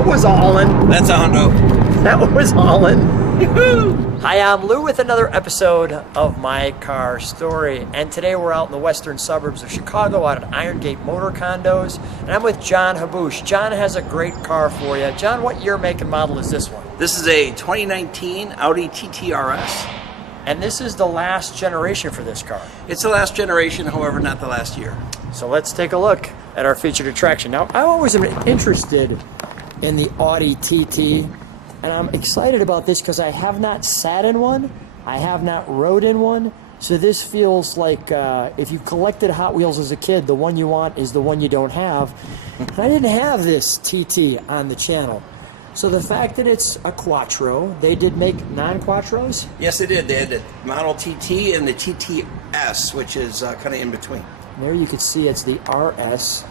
That was all-in. That's a hundo. That was all-in. Hi, I'm Lou with another episode of My Car Story. And today we're out in the western suburbs of Chicago out at Iron Gate Motor Condos. And I'm with John Haboush. John has a great car for you. John, what year, make, and model is this one? This is a 2019 Audi TTRS. And this is the last generation for this car. It's the last generation, however, not the last year. So let's take a look at our featured attraction. Now, I always am interested in the Audi TT, and I'm excited about this because I have not sat in one, I have not rode in one, so this feels like if you collected Hot Wheels as a kid, the one you want is the one you don't have. And I didn't have this TT on the channel. So the fact that it's a Quattro, they did make non-Quattros? Yes, they did. They had the Model TT and the TTS, which is kind of in between. There you can see it's the RS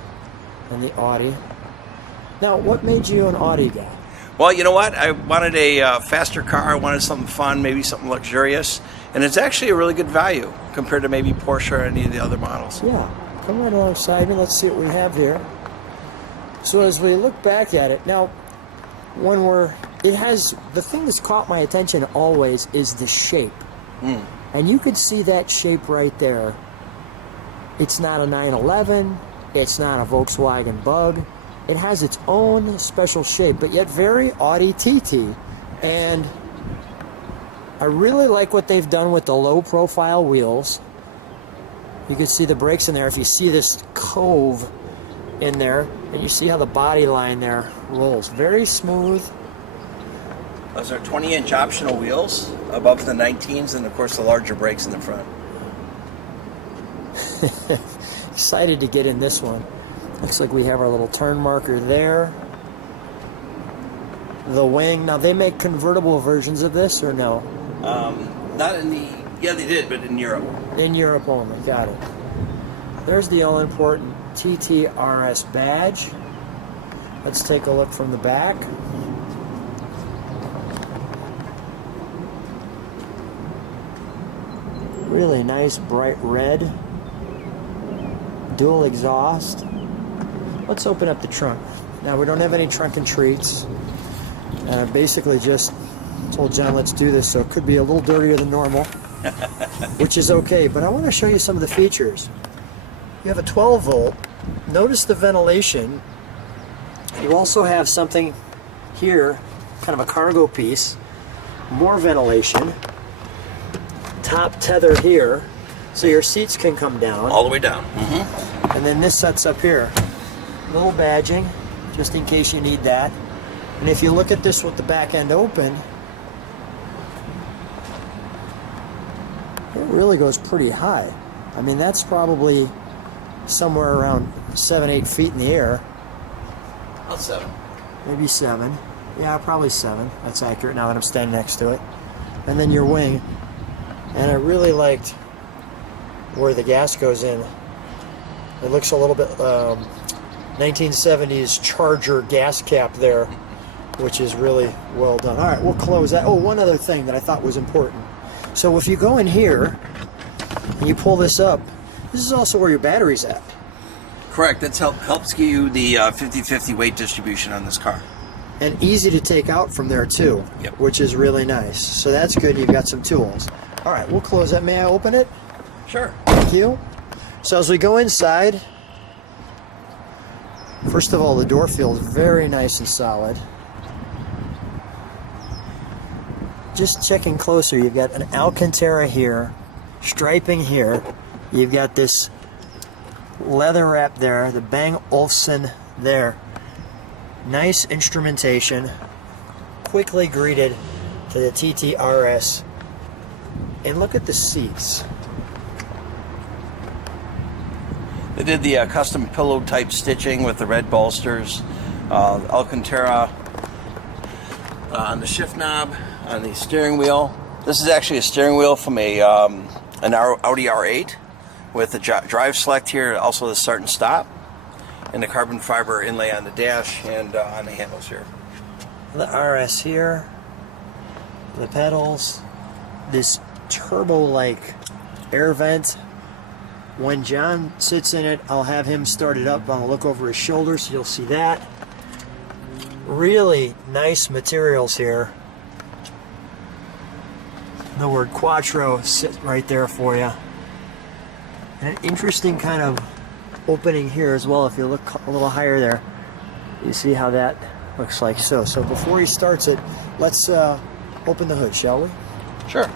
and the Audi. Now, what made you an Audi guy? Well, you know what? I wanted a faster car. I wanted something fun, maybe something luxurious. And it's actually a really good value compared to maybe Porsche or any of the other models. Yeah, come right alongside me. Let's see what we have here. So as we look back at it, now, when it has, the thing that's caught my attention always is the shape. And you could see that shape right there. It's not a 911, it's not a Volkswagen Bug. It has its own special shape, but yet very Audi TT. And I really like what they've done with the low profile wheels. You can see the brakes in there if you see this cove in there, and you see how the body line there rolls. Very smooth. Those are 20-inch optional wheels above the 19s, and of course the larger brakes in the front. Excited to get in this one. Looks like we have our little turn marker there. The wing. Now they make convertible versions of this or no? Not in the, yeah they did, but in Europe. In Europe only, got it. There's the all-important TTRS badge. Let's take a look from the back. Really nice bright red. Dual exhaust. Let's open up the trunk. Now we don't have any trunk and treats. Basically just told John let's do this, so it could be a little dirtier than normal, which is okay, but I want to show you some of the features. You have a 12 volt. Notice the ventilation. You also have something here, kind of a cargo piece. More ventilation. Top tether here, so your seats can come down. All the way down. And then this sets up here. Little badging, just in case you need that. And if you look at this with the back end open, it really goes pretty high. I mean, that's probably somewhere around 7-8 feet in the air. About 7. Maybe 7. Yeah, probably 7. That's accurate now that I'm standing next to it. And then your wing. And I really liked where the gas goes in. It looks a little bit 1970s Charger gas cap there, which is really well done. All right, we'll close that. Oh, one other thing that I thought was important. So if you go in here and you pull this up, this is also where your battery's at. Correct. That helps give you the 50-50 weight distribution on this car. And easy to take out from there too, Yep. Which is really nice. So that's good. You've got some tools. All right, we'll close that. May I open it? Sure. Thank you. So as we go inside, first of all, the door feels very nice and solid. Just checking closer, you've got an Alcantara here, striping here. You've got this leather wrap there, the Bang Olufsen there. Nice instrumentation. Quickly greeted to the TTRS. And look at the seats. They did the custom pillow type stitching with the red bolsters, Alcantara on the shift knob, on the steering wheel. This is actually a steering wheel from an Audi R8 with the drive select here, also the start and stop, and the carbon fiber inlay on the dash and on the handles here. The RS here, the pedals, this turbo-like air vent. When John sits in it, I'll have him start it up. I'll look over his shoulder so you'll see that. really nice materials here. The word Quattro sits right there for you. And an interesting kind of opening here as well. If you look a little higher there, you see how that looks like so. So before he starts it, let's open the hood, shall we? Sure.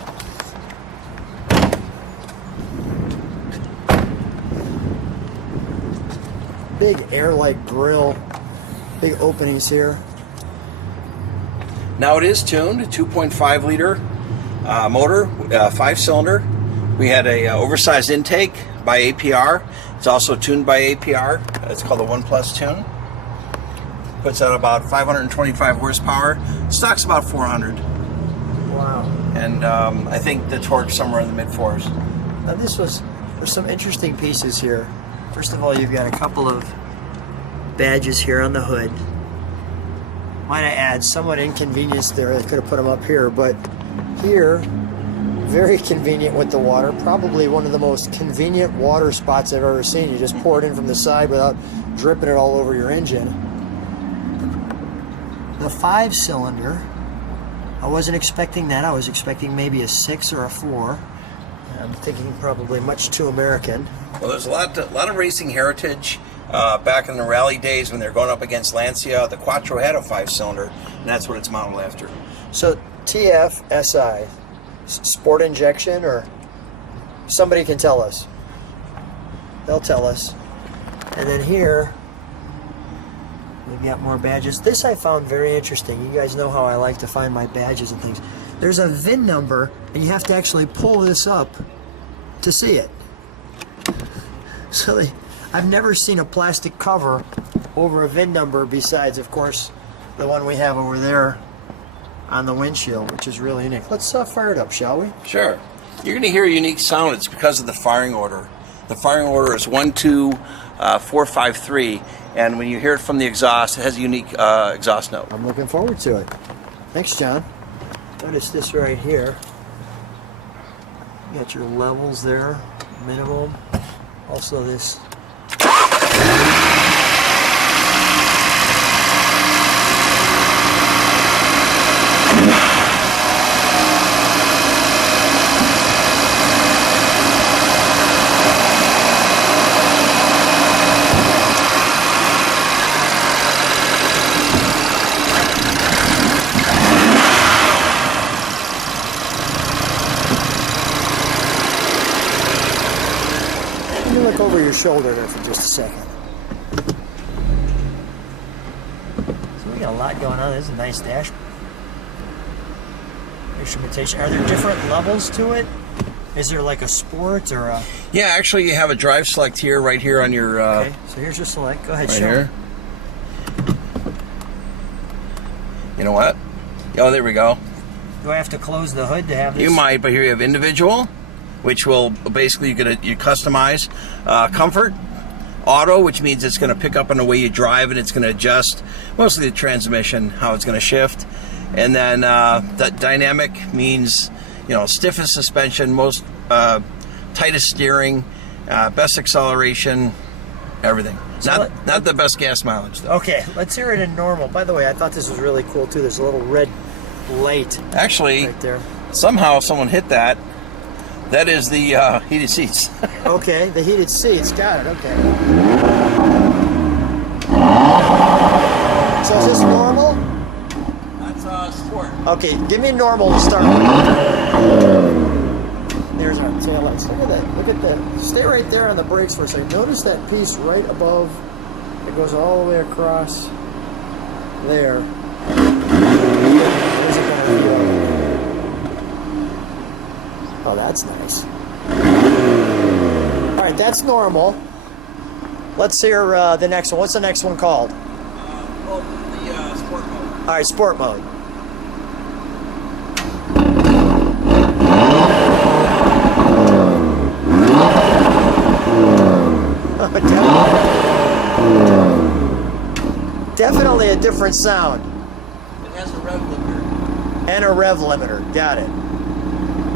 Big air-like grill, big openings here. Now it is tuned, a 2.5 liter motor, 5-cylinder. We had a oversized intake by APR. It's also tuned by APR. It's called the 1 Plus tune. Puts out about 525 horsepower. Stock's about 400. Wow. And I think the torque's somewhere in the mid-4s. Now there's some interesting pieces here. First of all, you've got a couple of badges here on the hood. Might I add, somewhat inconvenienced there. I could have put them up here, but here, very convenient with the water. Probably one of the most convenient water spots I've ever seen. You just pour it in from the side without dripping it all over your engine. The 5-cylinder, I wasn't expecting that. I was expecting maybe a 6 or a 4. I'm thinking probably much too American. Well, there's a lot of racing heritage. Back in the rally days when they're going up against Lancia, the Quattro had a 5-cylinder, and that's what it's modeled after. So TFSI, sport injection, or somebody can tell us. They'll tell us. And then here, we've got more badges. This I found very interesting. You guys know how I like to find my badges and things. There's a VIN number, and you have to actually pull this up to see it. So I've never seen a plastic cover over a VIN number besides, of course, the one we have over there on the windshield, which is really unique. Let's fire it up, shall we? Sure. You're going to hear a unique sound. It's because of the firing order. The firing order is 12453, and when you hear it from the exhaust, it has a unique exhaust note. I'm looking forward to it. Thanks, John. Notice this right here. You got your levels there, minimum. Also this. Let me look over your shoulder there for just a second. So we got a lot going on. This is a nice dash. Instrumentation. Are there different levels to it? Is there like a sport or a... Yeah, actually you have a drive select here, right here on your... Okay, so here's your select. Go ahead, right show here. You know what? Oh, there we go. Do I have to close the hood to have this? You might, but here you have individual, which will basically you customize. Comfort, auto, which means it's going to pick up on the way you drive and it's going to adjust mostly the transmission, how it's going to shift. And then the dynamic means, you know, stiffest suspension, most tightest steering, best acceleration, everything. So not the best gas mileage though. Okay, let's hear it in normal. By the way, I thought this was really cool too. There's a little red light Actually, right there. somehow someone hit that. That is the heated seats. Okay, the heated seats. Got it. Okay. So is this normal? That's sport. Okay, give me normal to start with. There's our taillights. Look at that. Look at that. Stay right there on the brakes for a second. Notice that piece right above. It goes all the way across there. There's a better view. Oh, that's nice. All right, that's normal. Let's hear the next one. What's the next one called? The sport mode. All right, sport mode. Definitely a different sound. It has a rev limiter. And a rev limiter. Got it.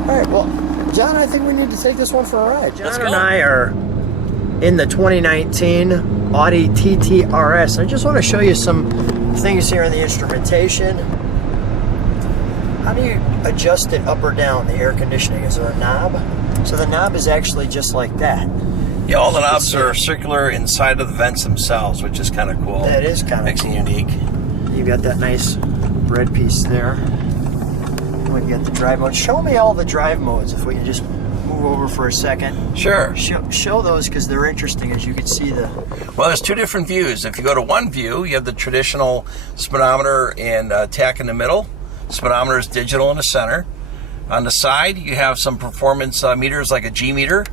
All right, well, John, I think we need to take this one for a ride. John and I are in the 2019 Audi TTRS. I just want to show you some things here in the instrumentation. How do you adjust it up or down, the air conditioning? Is there a knob? So the knob is actually just like that. Yeah, all the knobs are circular inside of the vents themselves, which is kind of cool. That is kind of Makes it unique. You got that nice red piece there. We've got the drive mode. Show me all the drive modes if we can just move over for a second. Sure. Show those because they're interesting, as you can see the... Well, there's two different views. If you go to one view, you have the traditional speedometer and tach in the middle. Speedometer is digital in the center. On the side, you have some performance meters like a G meter.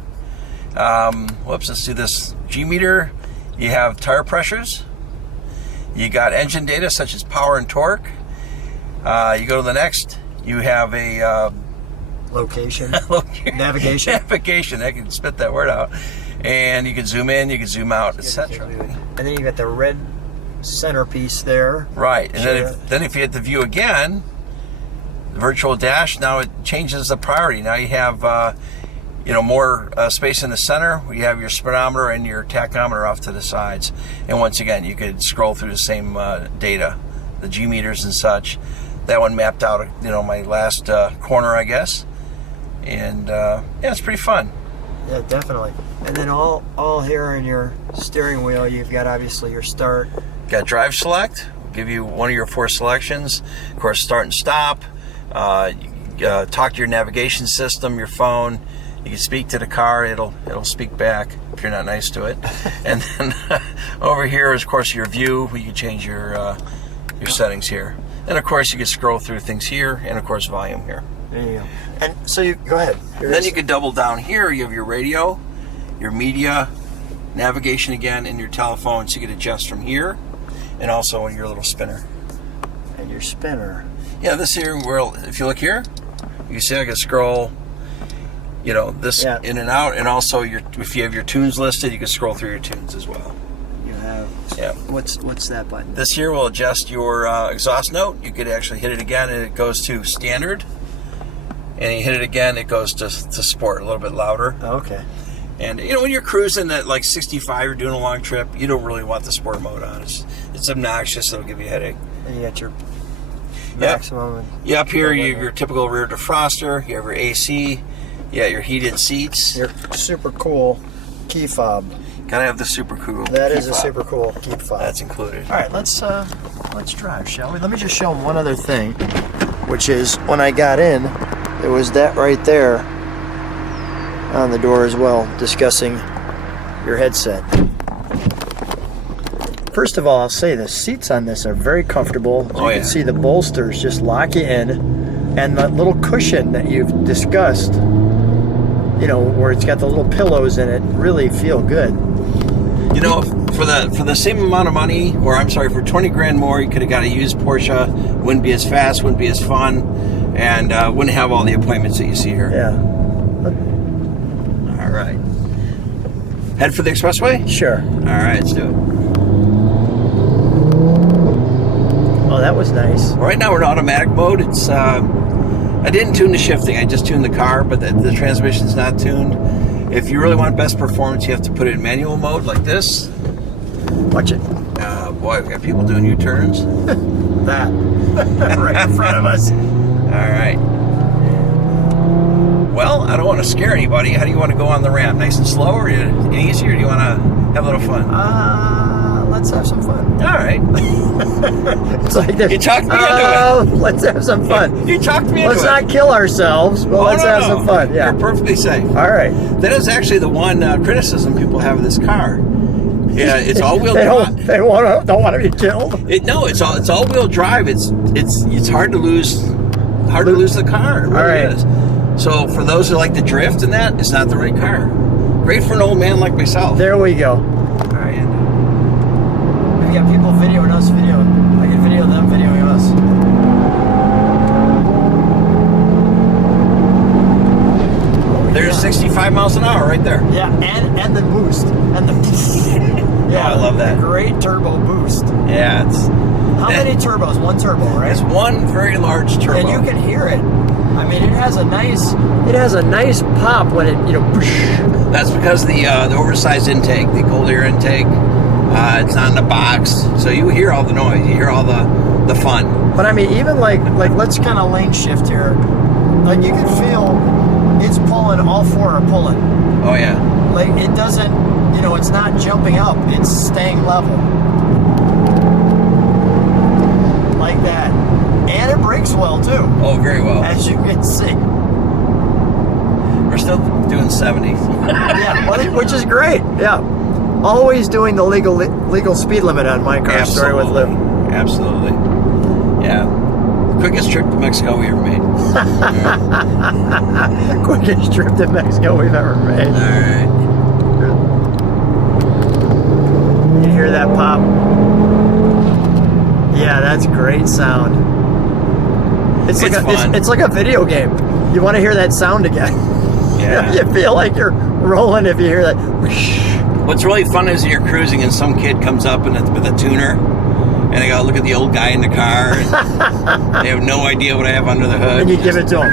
Whoops, let's do this. G meter, you have tire pressures. You got engine data such as power and torque. You go to the next, you have a location. Navigation. Navigation, I can spit that word out. And you can zoom in, you can zoom out, etc. And then you got the red centerpiece there. Right, and then if you hit the view again, the virtual dash, now it changes the priority. Now you have more space in the center. You have your speedometer and your tachometer off to the sides. And once again, you could scroll through the same data, the G meters and such. That one mapped out, my last corner, I guess. And yeah, it's pretty fun. Yeah, definitely. And then all here in your steering wheel, you've got obviously your start. Got drive select. We'll give you one of your 4 selections. Of course, start and stop. Talk to your navigation system, your phone. You can speak to the car, it'll speak back if you're not nice to it. And then over here is, of course, your view. You can change your settings here. And of course, you can scroll through things here, and of course, volume here. There you go. And so you go ahead. Then you can double down here. You have your radio, your media, navigation again, and your telephone. So you can adjust from here, and also in your little spinner. And your spinner. Yeah, this here. Well, if you look here, you see I can scroll. This in and out, and also if you have your tunes listed, you can scroll through your tunes as well. You have. Yeah. What's that button? This here will adjust your exhaust note. You could actually hit it again, and it goes to standard. And you hit it again, it goes to sport, a little bit louder. Okay. And when you're cruising at like 65, you're doing a long trip, you don't really want the sport mode on. It's obnoxious. It'll give you a headache. And you got your maximum. Yeah, up here you have your typical rear defroster. You have your AC. You got your heated seats. Your super cool key fob. Gotta have the super cool. That is a super cool key fob. That's included. All right, let's drive, shall we? Let me just show them one other thing, which is when I got in, there was that right there on the door as well, discussing your headset. First of all, I'll say the seats on this are very comfortable. You can see the bolsters just lock you in, and that little cushion that you've discussed, where it's got the little pillows in it, really feel good. For the same amount of money, or I'm sorry, for 20 grand more, you could have got a used Porsche. Wouldn't be as fast, wouldn't be as fun, and wouldn't have all the appointments that you see here. Yeah. All right. Head for the expressway? Sure. All right, let's do it. Oh, that was nice. Right now we're in automatic mode. It's I didn't tune the shifting. I just tuned the car, but the transmission's not tuned. If you really want best performance, you have to put it in manual mode like this. Watch it. Boy, we got people doing U-turns. That. Right in front of us. All right. Well, I don't want to scare anybody. How do you want to go on the ramp? Nice and slow, or easy, or do you want to have a little fun? Let's have some fun. All right. It's like you talked me into it. Let's have some fun. You talked me into it. Let's not kill ourselves, but let's have some fun. Yeah. You're perfectly safe. All right. That is actually the one criticism people have of this car. Yeah, it's all-wheel drive. They don't want to be killed. It's all-wheel drive. It's hard to lose the car. It really is. So for those who like to drift and that, it's not the right car. Great for an old man like myself. There we go. All right. We got people videoing us. I can video them videoing us. There's 65 miles an hour right there. Yeah, and the boost. And the yeah, I love that. Great turbo boost. Yeah, how many turbos? One turbo, right? It's one very large turbo. And you can hear it. I mean, it has a nice pop when it, That's because the oversized intake, the cold air intake, It's not in the box, so you hear all the noise. You hear all the fun. But I mean, even like let's kind of lane shift here. Like you can feel it's pulling. All four are pulling. Oh yeah. Like it doesn't, you know, it's not jumping up. It's staying level. Like that. And it brakes well too. Oh, very well. As you can see. We're still doing 70. Yeah, well, which is great. Yeah. Always doing the legal speed limit on my car story with Lou. Absolutely. Yeah. Quickest trip to Mexico we ever made. Quickest trip to Mexico we've ever made. All right. You hear that pop? Yeah, that's great sound. It's like a video game. You want to hear that sound again? Yeah. You feel like you're rolling if you hear that. What's really fun is you're cruising and some kid comes up with a tuner, and they go, look at the old guy in the car. And they have no idea what I have under the hood. And you give it to them.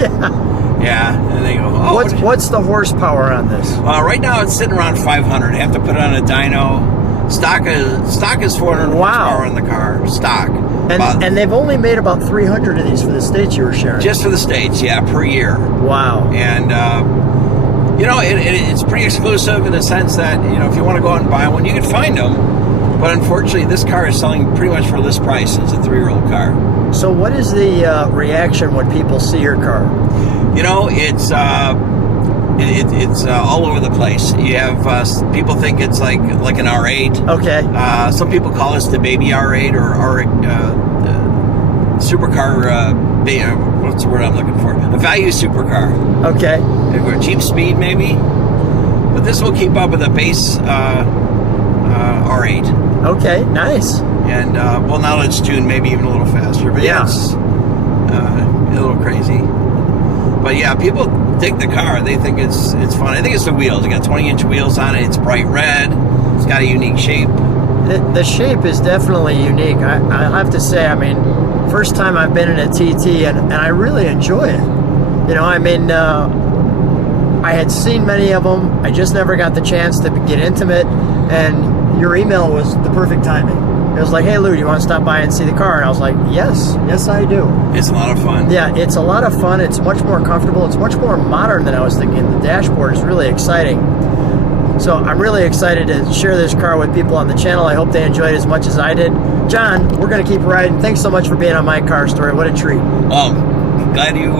Yeah. Yeah. And they go, oh. What's the horsepower on this? Right now it's sitting around 500. I have to put it on a dyno. Stock is 400 horsepower in the car. Stock. And they've only made about 300 of these for the states you were sharing. Just for the states, yeah, per year. Wow. And you know, it's pretty exclusive in the sense that, you know, if you want to go out and buy one, you can find them. But unfortunately, this car is selling pretty much for list price. It's a 3-year-old car. So what is the reaction when people see your car? You know, it's all over the place. You have people think it's like an R8. Okay. Some people call us the baby R8 or supercar. What's the word I'm looking for? A value supercar. Okay. Or cheap speed, maybe. But this will keep up with a base R8. Okay, nice. And well, now it's tuned maybe even a little faster. But yeah, it's a little crazy. But yeah, people dig the car. They think it's fun. I think it's the wheels. It got 20-inch wheels on it. It's bright red. It's got a unique shape. The shape is definitely unique. I have to say, I mean, first time I've been in a TT, and I really enjoy it. You know, I mean, I had seen many of them. I just never got the chance to get intimate, and your email was the perfect timing. It was like, hey, Lou, do you want to stop by and see the car? And I was like, yes, I do. It's a lot of fun. Yeah, it's a lot of fun. It's much more comfortable. It's much more modern than I was thinking. The dashboard is really exciting. So I'm really excited to share this car with people on the channel. I hope they enjoyed it as much as I did. John, we're going to keep riding. Thanks so much for being on my car story. What a treat. Glad you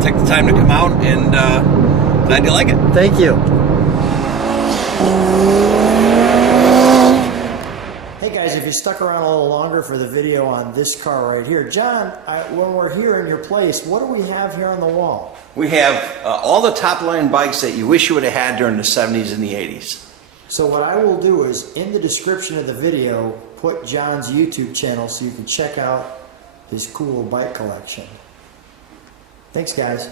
took the time to come out, and glad you like it. Thank you. Hey guys, if you stuck around a little longer for the video on this car right here, John, when we're here in your place, what do we have here on the wall? We have all the top line bikes that you wish you would have had during the 70s and the 80s. So what I will do is, in the description of the video, put John's YouTube channel so you can check out his cool bike collection. Thanks guys.